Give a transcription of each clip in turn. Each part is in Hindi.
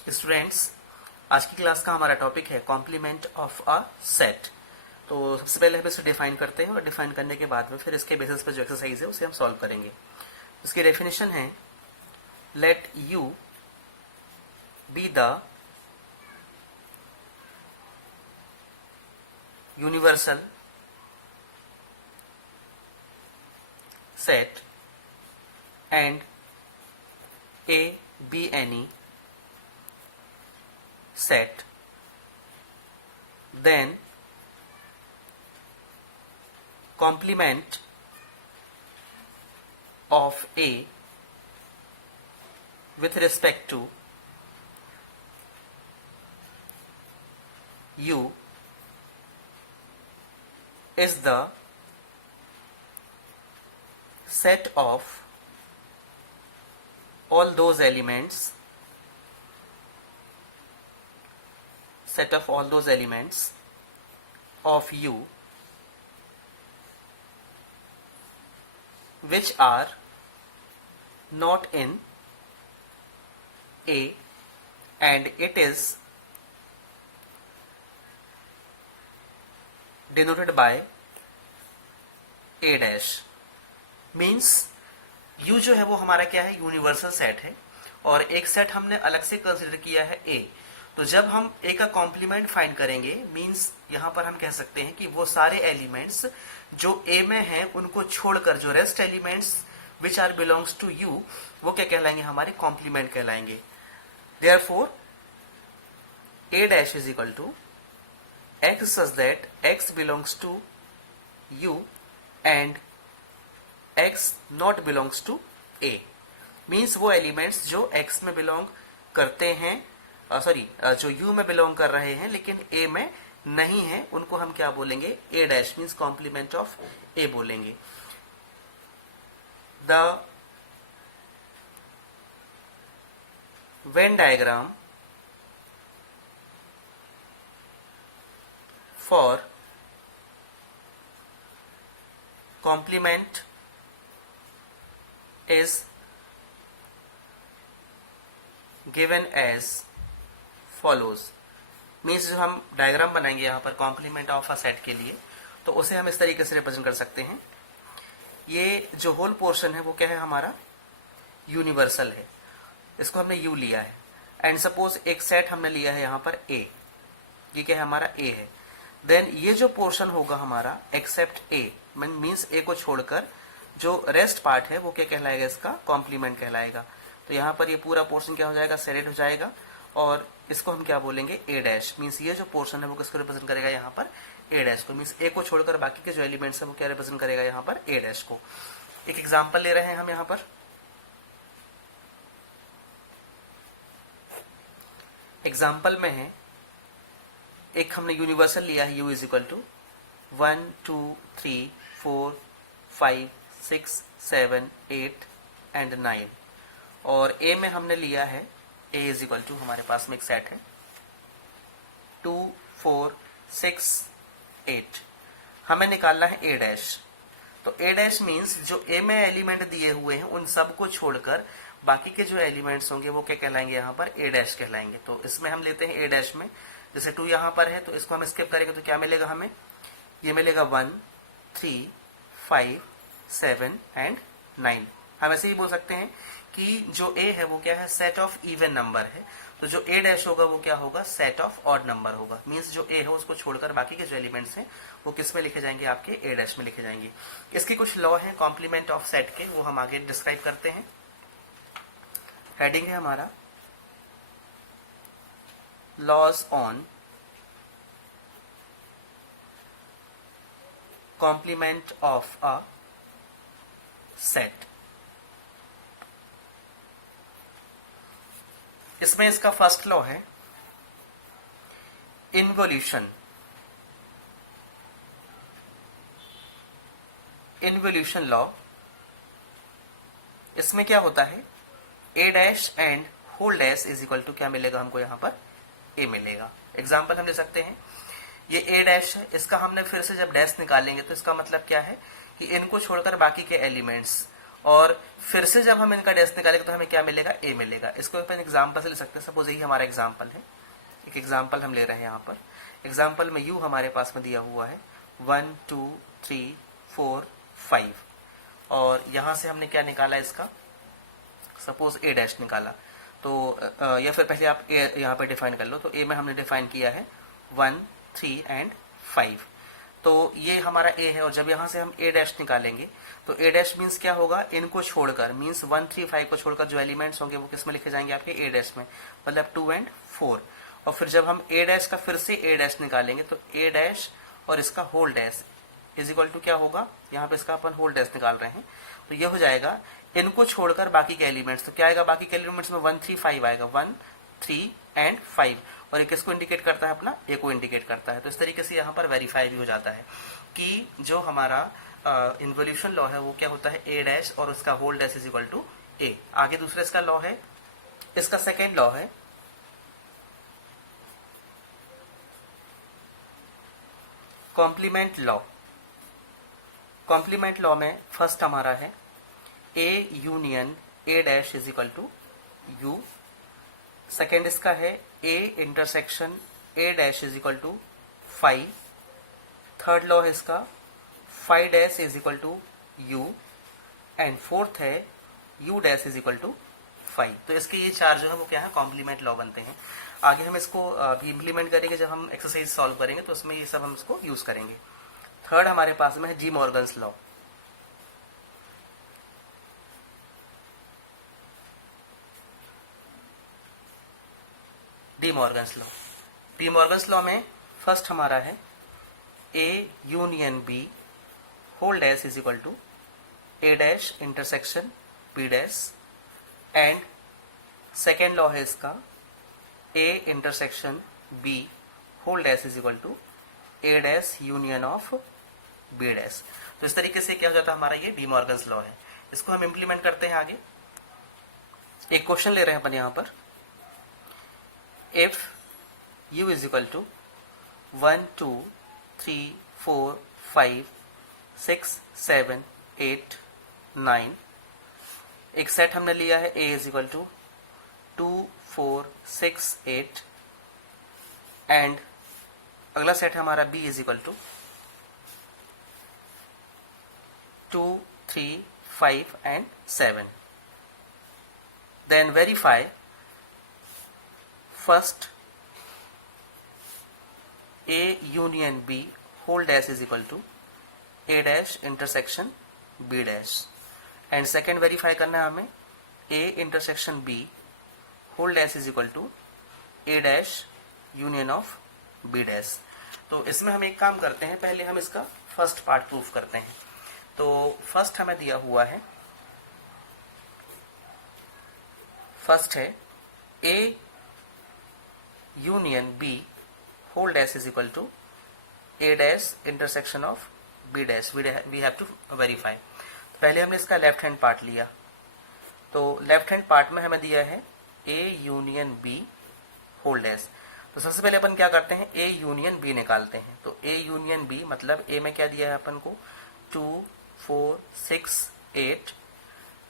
स्टूडेंट्स, आज की क्लास का हमारा टॉपिक है कॉम्प्लीमेंट ऑफ अ सेट। तो सबसे पहले हम इसे डिफाइन करते हैं और डिफाइन करने के बाद में फिर इसके बेसिस पर जो एक्सरसाइज है उसे हम सॉल्व करेंगे। इसकी डेफिनेशन है, let you be the universal set and A be any set, then complement of A with respect to U is the set of all those elements of U which are not in A, and it is denoted by A dash। Means U जो है वो हमारा क्या है, यूनिवर्सल सेट है, और एक सेट हमने अलग से कंसिडर किया है A। तो जब हम A का कॉम्प्लीमेंट फाइंड करेंगे, मीन्स यहाँ पर हम कह सकते हैं कि वो सारे एलिमेंट्स जो A में हैं उनको छोड़कर जो rest elements which are belongs to U वो क्या कहलाएंगे, हमारे कॉम्प्लीमेंट कहलाएंगे। Therefore A dash is equal to X such that X belongs to U and X not belongs to A। Means वो एलिमेंट्स जो X में बिलोंग करते हैं, जो U में बिलोंग कर रहे हैं लेकिन A में नहीं है, उनको हम क्या बोलेंगे, A dash, means complement of A बोलेंगे। The Venn diagram for complement is given as follows। Means जो हम डायग्राम बनाएंगे यहाँ पर कॉम्प्लीमेंट ऑफ अ सेट के लिए, तो उसे हम इस तरीके से रिप्रेजेंट कर सकते हैं। ये जो होल पोर्शन है वो क्या है, हमारा यूनिवर्सल है, इसको हमने U लिया है। एंड सपोज एक सेट हमने लिया है यहाँ पर A, ये क्या है, हमारा A है। देन ये जो पोर्शन होगा हमारा एक्सेप्ट A, मीन्स A को छोड़कर जो रेस्ट पार्ट है वो क्या कहलाएगा, इसका कॉम्प्लीमेंट कहलाएगा। तो यहाँ पर ये पूरा पोर्शन क्या हो जाएगा, सेलेक्ट हो जाएगा, और इसको हम क्या बोलेंगे, A डैश। मीन्स ये जो पोर्शन है वो किसको रिप्रेजेंट करेगा, यहाँ पर A डैश को। मीन्स A को छोड़कर बाकी के जो एलिमेंट्स है वो क्या रिप्रेजेंट करेगा, यहाँ पर A डैश को। एक एग्जाम्पल ले रहे हैं हम यहाँ पर। एग्जाम्पल में है, एक हमने यूनिवर्सल लिया है U is equal to 1 2 3 4 5 6 7 8 and 9, और A में हमने लिया है A इज इक्वल टू, हमारे पास में एक सेट है 2 4 6 8। हमें निकालना है A डैश। तो A डैश मीन्स जो A में एलिमेंट दिए हुए हैं उन सबको छोड़कर बाकी के जो एलिमेंट्स होंगे वो क्या कहलाएंगे, यहाँ पर A डैश कहलाएंगे। तो इसमें हम लेते हैं A डैश में, जैसे 2 यहाँ पर है तो इसको हम स्किप करेंगे तो क्या मिलेगा हमें, ये मिलेगा 1 3 5 7 एंड 9। हम ऐसे ही बोल सकते हैं कि जो A है वो क्या है, सेट ऑफ इवन नंबर है। तो जो A डैश होगा वो क्या होगा, सेट ऑफ ऑड नंबर होगा। मीन्स जो A है उसको छोड़कर बाकी के जो एलिमेंट्स हैं वो किस में लिखे जाएंगे, आपके A डैश में लिखे जाएंगे। इसके कुछ लॉ हैं कॉम्प्लीमेंट ऑफ सेट के, वो हम आगे डिस्क्राइब करते हैं। हेडिंग है हमारा laws on complement of a set. इसमें इसका फर्स्ट लॉ है इन्वोल्यूशन। इन्वोल्यूशन लॉ, इसमें क्या होता है, A dash and whole dash is equal to क्या मिलेगा हमको, यहाँ पर A मिलेगा। एग्जाम्पल हम ले सकते हैं, ये A डैश है, इसका हमने फिर से जब डैश निकालेंगे तो इसका मतलब क्या है कि इनको छोड़कर बाकी के एलिमेंट्स और फिर से जब हम इनका डैश निकालेंगे तो हमें क्या मिलेगा, ए मिलेगा। इसको अपन एग्जाम्पल से ले सकते हैं। सपोज यही हमारा एग्जाम्पल है, एक एग्जाम्पल हम ले रहे हैं यहाँ पर। एग्जाम्पल में यू हमारे पास में दिया हुआ है 1 2 3 4 5 और यहाँ से हमने क्या निकाला इसका, सपोज ए डैश निकाला। तो या फिर पहले आप ए यहाँ पे डिफाइन कर लो। तो ए में हमने डिफाइन किया है 1 3 एंड 5। तो ये हमारा ए है और जब यहाँ से हम ए डैश निकालेंगे तो ए डैश मीन्स क्या होगा, इनको छोड़कर मीन्स 1 3 5 को छोड़कर जो एलिमेंट्स होंगे वो किस में लिखे जाएंगे, आपके ए डैश में, मतलब 2 एंड 4। और फिर जब हम ए डैश का फिर से ए डैश निकालेंगे तो ए डैश और इसका whole dash is equal to क्या होगा, यहाँ पे इसका अपन होल डैश निकाल रहे हैं तो ये हो जाएगा इनको छोड़कर बाकी के एलिमेंट्स। तो क्या आएगा, बाकी के एलिमेंट्स में 1 3 5 आएगा, 1 3 एंड 5 और ये किसको इंडिकेट करता है, अपना ए को इंडिकेट करता है। तो इस तरीके से यहाँ पर वेरीफाई भी हो जाता है कि जो हमारा इन्वोल्यूशन लॉ है वो क्या होता है, ए डैश और उसका whole dash is equal to A. आगे दूसरा इसका लॉ है, इसका सेकेंड लॉ है कॉम्प्लीमेंट लॉ। कॉम्प्लीमेंट लॉ में फर्स्ट हमारा है A union A dash is equal to U. Second इसका है A intersection A dash is equal to 5। Third law है इसका 5 dash is equal to U and fourth है U dash is equal to 5। तो इसके ये चार जो है वो क्या है, कॉम्प्लीमेंट लॉ बनते हैं। आगे हम इसको भी इम्प्लीमेंट करेंगे जब हम एक्सरसाइज सॉल्व करेंगे तो उसमें ये सब हम इसको यूज करेंगे। थर्ड हमारे पास में है जी Morgan's law. De Morgan's law. De Morgan's law में फर्स्ट हमारा है A union B whole dash is equal to A dash intersection B dash and second law है इसका A intersection B whole dash is equal to A dash union of B dash. तो इस तरीके से क्या हो जाता है, हमारा ये डी मॉर्गन्स लॉ है। इसको हम इंप्लीमेंट करते हैं आगे। एक क्वेश्चन ले रहे हैं अपन यहां पर, if u is equal to 1 2 3 4 5 6 7 8 9, एक सेट हमने लिया है a is equal to 2 4 6 8 and अगला सेट हमारा b is equal to 2 3 5 and 7। Then verify first a union b whole dash is equal to a dash intersection b dash and second verify करना है हमें a intersection b whole dash is equal to a dash union of b dash. तो इसमें हम एक काम करते हैं, पहले हम इसका फर्स्ट पार्ट प्रूफ करते हैं। तो फर्स्ट हमें दिया हुआ है, फर्स्ट है a union b whole dash is equal to a dash intersection of b dash. We have to verify. पहले हमने इसका लेफ्ट हैंड पार्ट लिया, तो लेफ्ट हैंड पार्ट में हमें दिया है a union b whole dash. तो सबसे पहले अपन क्या करते हैं, a यूनियन b निकालते हैं। तो a यूनियन b मतलब a में क्या दिया है अपन को 2 4 6 8,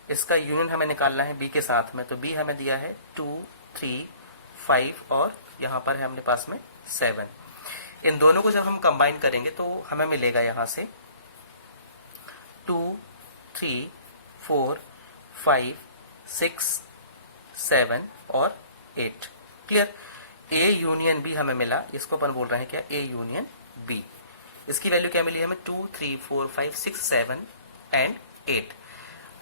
इसका यूनियन हमें निकालना है b के साथ में। तो b हमें दिया है 2 3 5 और यहाँ पर है अपने पास में 7। इन दोनों को जब हम कंबाइन करेंगे तो हमें मिलेगा यहाँ से 2 3 4 5 6 7 और 8। क्लियर। a यूनियन b हमें मिला, इसको अपन बोल रहे हैं क्या, a यूनियन b। इसकी वैल्यू क्या मिली हमें 2 3 4 5 6 7 एंड 8।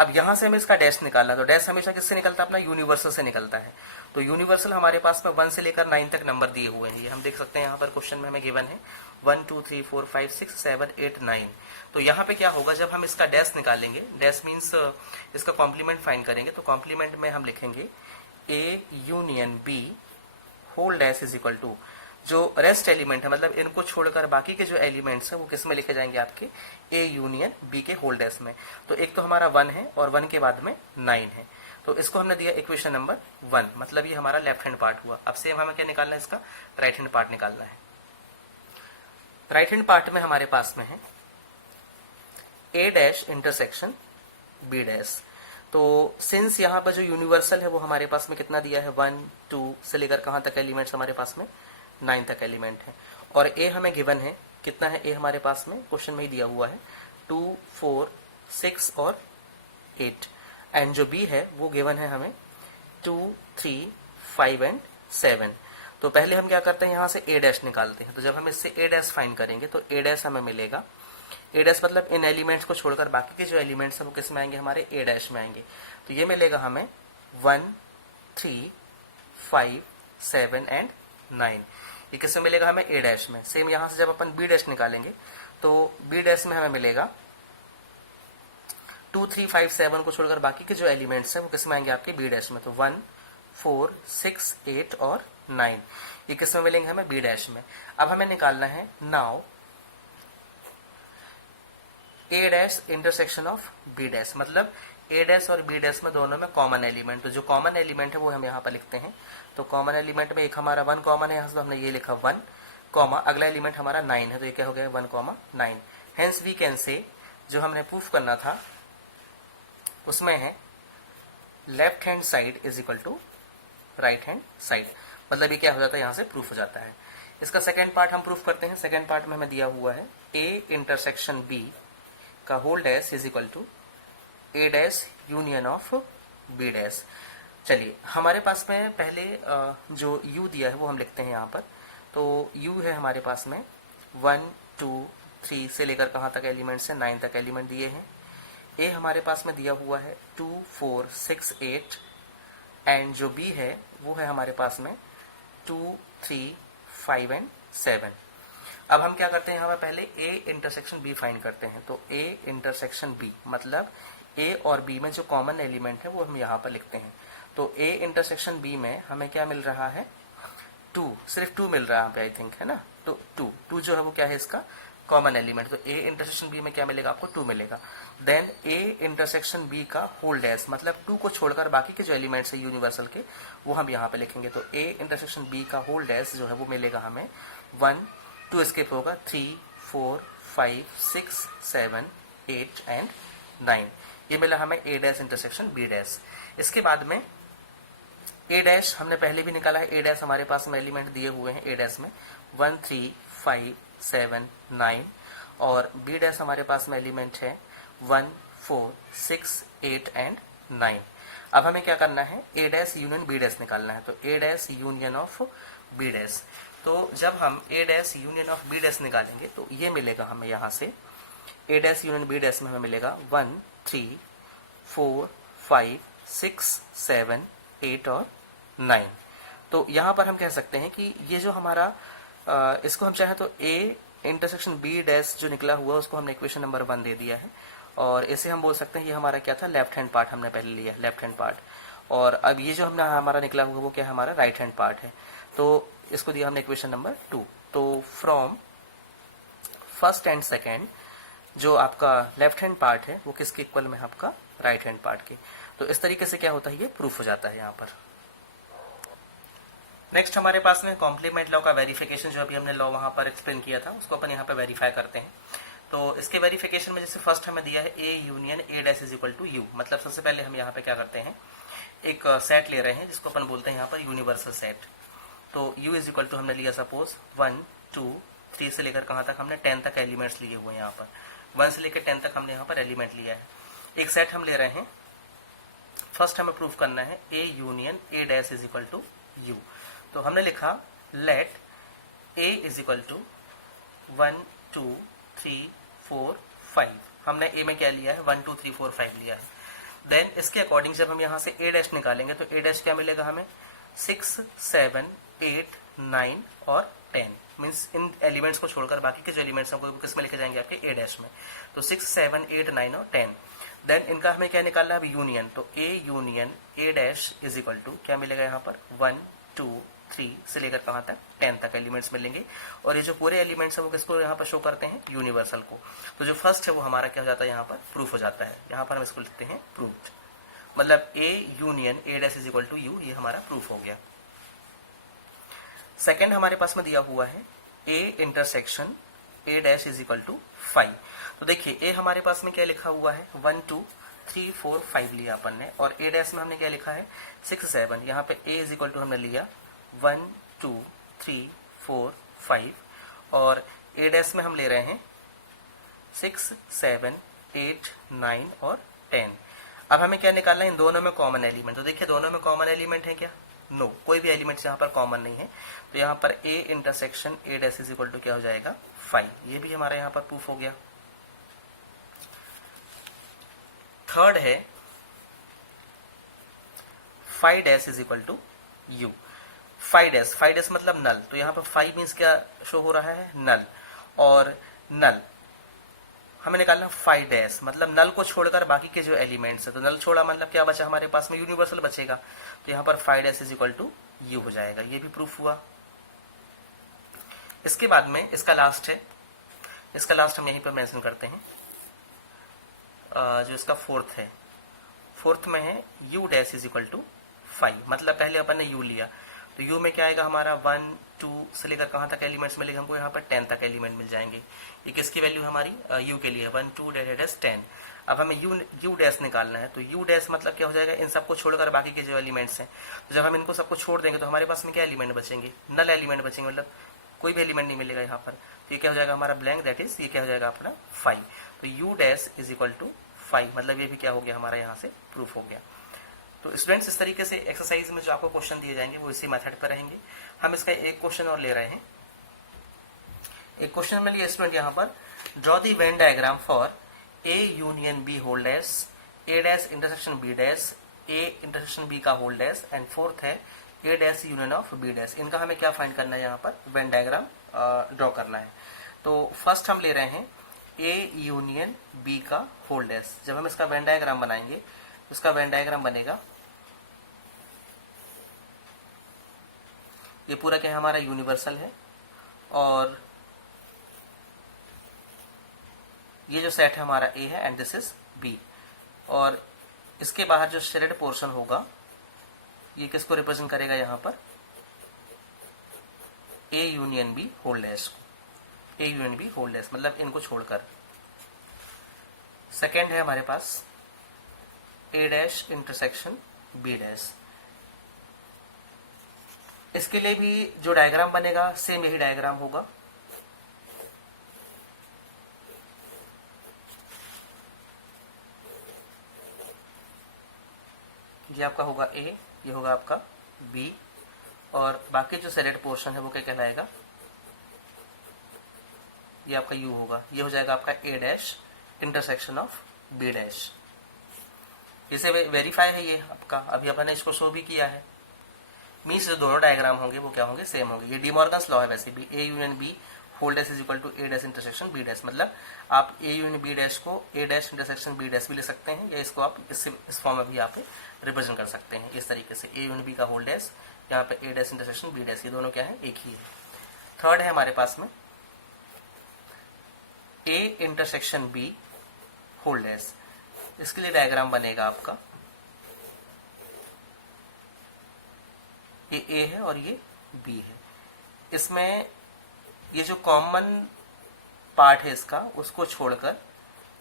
अब यहां से हमें इसका डैश निकालना, तो डैश हमेशा किससे निकलता है, अपना यूनिवर्सल से निकलता है। तो यूनिवर्सल हमारे पास में 1 से लेकर 9 तक नंबर दिए हुए हैं, ये हम देख सकते हैं यहाँ पर क्वेश्चन में हमें गिवन है 1 2 3 4 5 6 7 8 9। तो यहाँ पे क्या होगा, जब हम इसका डैश निकालेंगे, डैश मीन्स इसका कॉम्प्लीमेंट फाइंड करेंगे, तो कॉम्प्लीमेंट में हम लिखेंगे a union b whole dash is equal to, जो रेस्ट एलिमेंट है मतलब इनको छोड़कर बाकी के जो एलिमेंट्स हैं वो किस में लिखे जाएंगे, आपके a यूनियन b के होल डैश में। तो एक तो हमारा 1 है और 1 के बाद में 9 है, तो इसको हमने दिया इक्वेशन नंबर 1, मतलब ये हमारा लेफ्ट हैंड पार्ट हुआ। अब सेम हमें क्या निकालना है, इसका राइट हैंड पार्ट निकालना है। राइट हैंड पार्ट में हमारे पास में है a dash intersection B dash. तो सिंस यहाँ पर जो यूनिवर्सल है वो हमारे पास में कितना दिया है, 1 2 से लेकर कहाँ तक एलिमेंट्स हमारे पास में 9 तक एलिमेंट है। और ए हमें गिवन है, कितना है ए हमारे पास में, क्वेश्चन में ही दिया हुआ है 2 4 6 और 8। एंड जो बी है वो गिवन है हमें 2 3 5 एंड 7। तो पहले हम क्या करते हैं, यहाँ से ए डैश निकालते हैं। तो जब हम इससे ए डैश फाइंड करेंगे तो ए डैश हमें मिलेगा, ए डैश मतलब इन एलिमेंट्स को छोड़कर बाकी के जो एलिमेंट्स हैं वो किस में आएंगे, हमारे ए डैश में आएंगे। तो ये मिलेगा हमें 1 3 5 7 एंड 9। ये किसमें मिलेगा हमें, ए डैश में। सेम यहाँ से जब अपन बी डैश निकालेंगे तो बी डैश में हमें मिलेगा 2 3 5 7 को छोड़कर बाकी के जो एलिमेंट्स हैं वो किसमें आएंगे, आपके बी डैश में। तो 1 4 6 8 और 9 ये किसमें मिलेंगे हमें, बी डैश में। अब हमें निकालना है now A dash intersection of B dash, मतलब ए डैश और बी डैश में दोनों में कॉमन एलिमेंट। तो जो कॉमन एलिमेंट है वो हम यहाँ पर लिखते हैं। तो कॉमन एलिमेंट में एक हमारा 1 कॉमन है, यहाँ से तो हमने ये लिखा 1 कॉमा, अगला एलिमेंट हमारा 9 है, तो ये क्या हो गया 1 9। हेंस वी कैन से, जो हमने प्रूफ करना था उसमें है left hand side is equal to right hand side, मतलब ये क्या हो जाता है, यहाँ से प्रूफ हो जाता है। इसका सेकेंड पार्ट हम प्रूफ करते हैं। सेकेंड पार्ट में हमें दिया हुआ है ए इंटरसेक्शन बी का whole dash is equal to A dash union of B dash. चलिए हमारे पास में पहले जो u दिया है वो हम लिखते हैं यहाँ पर। तो u है हमारे पास में 1 2 3 से लेकर कहाँ तक एलिमेंट्स है, 9 तक एलिमेंट दिए हैं। a हमारे पास में दिया हुआ है 2 4 6 8 एंड जो b है वो है हमारे पास में 2 3 5 एंड 7। अब हम क्या करते हैं, यहाँ पर पहले a इंटरसेक्शन b फाइंड करते हैं। तो a इंटरसेक्शन b मतलब a और b में जो कॉमन एलिमेंट है वो हम यहाँ पर लिखते हैं। तो a इंटरसेक्शन b में हमें क्या मिल रहा है, 2, सिर्फ 2 मिल रहा है यहाँ पे आई थिंक, है ना। तो 2 जो है वो क्या है इसका कॉमन एलिमेंट। तो a इंटरसेक्शन b में क्या मिलेगा आपको, 2 मिलेगा। देन a इंटरसेक्शन b का होल डैश मतलब 2 को छोड़कर बाकी के जो एलिमेंट्स है यूनिवर्सल के वो हम यहाँ पे लिखेंगे। तो a इंटरसेक्शन b का होल डैश जो है वो मिलेगा हमें 1 2 स्किप होगा 3 4 5 6 7 8 एंड 9। ये मिला हमें a dash intersection b dash. इसके बाद में a डैश हमने पहले भी निकाला है। a डैश हमारे पास में एलिमेंट दिए हुए हैं a डैश में 1 3 5 7 9 और b डैश हमारे पास में एलिमेंट है 1 4 6 8 एंड 9। अब हमें क्या करना है, a dash union b dash निकालना है। तो a dash union of b dash, तो जब हम a dash union of b dash निकालेंगे तो ये मिलेगा हमें यहाँ से a dash union b dash में हमें मिलेगा 1 3 4 5 6 7 8 और 9। तो यहाँ पर हम कह सकते हैं कि ये जो हमारा इसको हम चाहे तो a इंटरसेक्शन b डैश जो निकला हुआ उसको हमने इक्वेशन नंबर 1 दे दिया है और इसे हम बोल सकते हैं ये हमारा क्या था, लेफ्ट हैंड पार्ट हमने पहले लिया है, लेफ्ट हैंड पार्ट। और अब ये जो हमने हमारा निकला हुआ वो क्या है, हमारा राइट हैंड पार्ट है। तो इसको दिया हमने इक्वेशन नंबर 2। तो फ्रॉम फर्स्ट एंड सेकेंड जो आपका लेफ्ट हैंड पार्ट है वो किसके इक्वल में है, आपका राइट हैंड पार्ट के। तो इस तरीके से क्या होता है, ये प्रूफ हो जाता है यहाँ पर। नेक्स्ट हमारे पास में कॉम्प्लीमेंट लॉ का वेरिफिकेशन, जो अभी हमने लॉ वहां पर एक्सप्लेन किया था उसको अपन यहाँ पे वेरीफाई करते हैं। तो इसके वेरिफिकेशन में जैसे फर्स्ट हमें दिया है a union a dash is equal to u, मतलब सबसे पहले हम यहाँ पे क्या करते हैं, एक सेट ले रहे हैं जिसको अपन बोलते हैं यहाँ पर यूनिवर्सल सेट। तो u इज इक्वल टू हमने लिया सपोज 1 2 3 से लेकर कहाँ तक, हमने 10 तक एलिमेंट्स लिए हुए हैं। यहाँ पर 1 से लेकर 10 तक हमने यहाँ पर एलिमेंट लिया है। एक सेट हम ले रहे हैं, फर्स्ट हमें प्रूफ करना है a union a dash is equal to u। तो हमने लिखा let a is equal to 1 2 3 4 5। हमने a में क्या लिया है, 1 2 3 4 5 लिया है। देन इसके अकॉर्डिंग जब हम यहाँ से a डैश निकालेंगे तो a डैश क्या मिलेगा हमें, 6 7 8 9 और 10। मीन्स इन एलिमेंट्स को छोड़कर बाकी के जो एलिमेंट्स हैं किस में लिखे जाएंगे, आपके a डैश में। तो 6 7 8 9 और 10। देन इनका हमें क्या निकालना है, यूनियन। तो a union a dash is equal to क्या मिलेगा यहाँ पर, 1 2 3 से लेकर कहाँ तक, 10 तक एलिमेंट्स मिलेंगे। और ये जो पूरे एलिमेंट्स है वो किसको यहाँ पर शो करते हैं, यूनिवर्सल को। तो जो फर्स्ट है वो हमारा क्या हो जाता है, यहाँ पर प्रूफ हो जाता है। यहाँ पर हम इसको लिखते हैं प्रूफ्ड, मतलब a union a dash is equal to u, ये हमारा प्रूफ हो गया। सेकेंड हमारे पास में दिया हुआ है a intersection a dash is equal to 5। तो देखिए a हमारे पास में क्या लिखा हुआ है, 1 2 3 4 5 लिया अपन ने, और ए डैश में हमने क्या लिखा है 6 7। यहाँ पे ए इज इक्वल टू हमने लिया 1 2 3 4 5, और ए डैश में हम ले रहे हैं 6 7 8 9 और 10। अब हमें क्या निकालना है इन दोनों में कॉमन एलिमेंट। तो देखिए दोनों में कॉमन एलिमेंट है क्या? नो, कोई भी एलिमेंट यहाँ पर कॉमन नहीं है। तो यहाँ पर A intersection A dash is equal to क्या हो जाएगा 5। ये भी हमारा यहाँ पर प्रूफ हो गया। थर्ड है 5 dash is equal to U. 5 dash मतलब नल। तो यहाँ पर 5 मीन्स क्या शो हो रहा है? नल। और नल हमें निकालना 5 डैश मतलब नल को छोड़कर बाकी के जो एलिमेंट्स है। तो नल छोड़ा मतलब क्या बचा हमारे पास में? यूनिवर्सल बचेगा। तो यहाँ पर 5 dash is equal to U हो जाएगा। ये भी प्रूफ हुआ। इसके बाद में इसका लास्ट है, इसका लास्ट हम यहीं पर मेंशन करते हैं। जो इसका फोर्थ है, फोर्थ में है U dash is equal to 5। मतलब पहले अपन ने यू लिया, तो यू में क्या आएगा हमारा 1 2 से लेकर कहाँ तक एलिमेंट्स मिलेगा हमको? यहाँ पर 10 तक एलिमेंट मिल जाएंगे। ये किसकी वैल्यू हमारी? यू के लिए 1 2 10। अब हमें यू डैश निकालना है। तो यू डैश मतलब क्या हो जाएगा? इन सबको छोड़कर बाकी के जो एलिमेंट्स हैं। तो जब हम इनको सबको छोड़ देंगे तो हमारे पास में क्या एलिमेंट बचेंगे? नल एलिमेंट बचेंगे, मतलब कोई भी एलिमेंट नहीं मिलेगा यहाँ पर। तो ये क्या हो जाएगा हमारा? ब्लैंक। दैट इज ये क्या हो जाएगा अपना 5। तो U dash is equal to 5, मतलब ये भी क्या हो गया हमारा? यहाँ से प्रूफ हो गया। तो स्टूडेंट्स इस तरीके से एक्सरसाइज में जो आपको क्वेश्चन दिए जाएंगे वो इसी मेथड पर रहेंगे। हम इसका एक क्वेश्चन और ले रहे हैं। एक क्वेश्चन में लिए स्टूडेंट यहाँ पर draw the Venn diagram for A union B whole dash A dash intersection B dash A intersection B का होल्ड डैश, एंड फोर्थ है A dash union of B dash. इनका हमें क्या फाइंड करना है? यहाँ पर वेन डायग्राम ड्रॉ करना है। तो फर्स्ट हम ले रहे हैं ए यूनियन बी का होल्ड डैश। जब हम इसका वेन डायग्राम बनाएंगे, उसका वेन डायग्राम बनेगा, ये पूरा क्या है हमारा? यूनिवर्सल है। और ये जो सेट है हमारा ए है एंड दिस इज बी। और इसके बाहर जो शेडेड पोर्शन होगा ये किसको रिप्रेजेंट करेगा? यहाँ पर A union B whole dash को। A union B whole dash मतलब इनको छोड़कर। सेकेंड है हमारे पास A dash intersection B dash. इसके लिए भी जो डायग्राम बनेगा सेम यही डायग्राम होगा। ये आपका होगा ए, ये होगा आपका बी, और बाकी जो सेलेक्ट पोर्शन है वो क्या कहलाएगा? ये आपका यू होगा। ये हो जाएगा आपका A dash intersection of B dash. इसे वेरीफाई है ये आपका, अभी अपन ने इसको शो भी किया है। मीन्स जो दोनों डायग्राम होंगे वो क्या होंगे? सेम होंगे। ये डिमॉर्गन्स लॉ है वैसे भी। A union B whole dash is equal to A dash intersection B dash. मतलब आप ए यूनियन बी डैश को A dash intersection B dash भी ले सकते हैं, या इसको आप इस फॉर्म में भी आप रिप्रेजेंट कर सकते हैं इस तरीके से। ए यूनियन बी का होल्ड डैश, यहाँ पे ए डैश इंटरसेक्शन बी डैश, ये दोनों क्या है? एक ही है। थर्ड है हमारे पास में A intersection B whole dash. इसके लिए डायग्राम बनेगा आपका, ये ए है और ये बी है। इसमें ये जो कॉमन पार्ट है इसका, उसको छोड़कर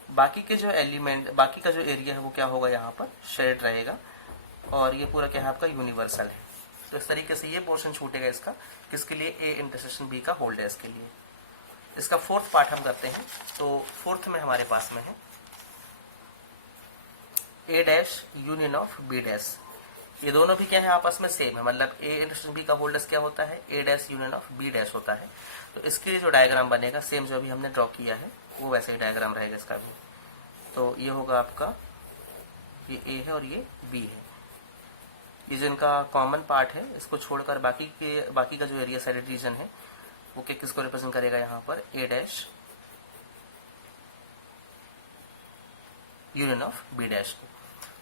बाकी के जो एलिमेंट, बाकी का जो एरिया है वो क्या होगा? यहाँ पर शेड रहेगा। और ये पूरा क्या है आपका? यूनिवर्सल है। तो इस तरीके से ये पोर्शन छूटेगा इसका, किसके लिए? ए इंटरसेक्शन बी का होल्ड डैश के लिए। इसका फोर्थ पार्ट हम करते हैं। तो फोर्थ में हमारे पास में है A dash union of B dash. ये दोनों भी क्या है? आपस में सेम है। मतलब ए इंटरसेक्शन बी का होल्ड डैश क्या होता है? A dash union of B dash होता है। तो इसके लिए जो डायग्राम बनेगा सेम जो अभी हमने ड्रॉ किया है वो वैसे ही डायग्राम रहेगा इसका भी। तो ये होगा आपका, ये ए है और ये बी है। ये जो इनका कॉमन पार्ट है इसको छोड़कर बाकी का जो एरिया साइडेड रीजन है वो किसको रिप्रेजेंट करेगा? यहाँ पर A dash union of B dash को।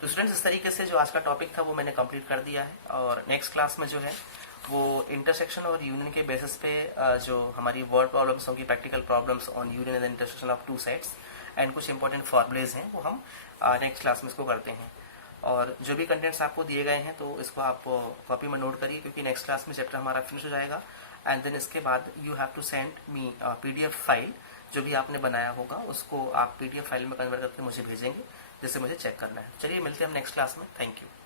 तो स्टूडेंट्स इस तरीके से जो आज का टॉपिक था वो मैंने कंप्लीट कर दिया है। और नेक्स्ट क्लास में जो है वो इंटरसेक्शन और यूनियन के बेसिस पे जो हमारी वर्ड प्रॉब्लम्स होंगी, practical problems on union and intersection of two sets and कुछ इंपॉर्टेंट फॉर्मुलेज हैं वो हम नेक्स्ट क्लास में इसको करते हैं। और जो भी कंटेंट्स आपको दिए गए हैं तो इसको आप कॉपी में नोट करिए, क्योंकि नेक्स्ट क्लास में चैप्टर हमारा फिनिश हो जाएगा। एंड देन इसके बाद you have to send me PDF file, जो भी आपने बनाया होगा उसको आप PDF फाइल में कन्वर्ट करके मुझे भेजेंगे। जिसे मुझे चेक करना है। चलिए मिलते हैं हम नेक्स्ट क्लास में। Thank you.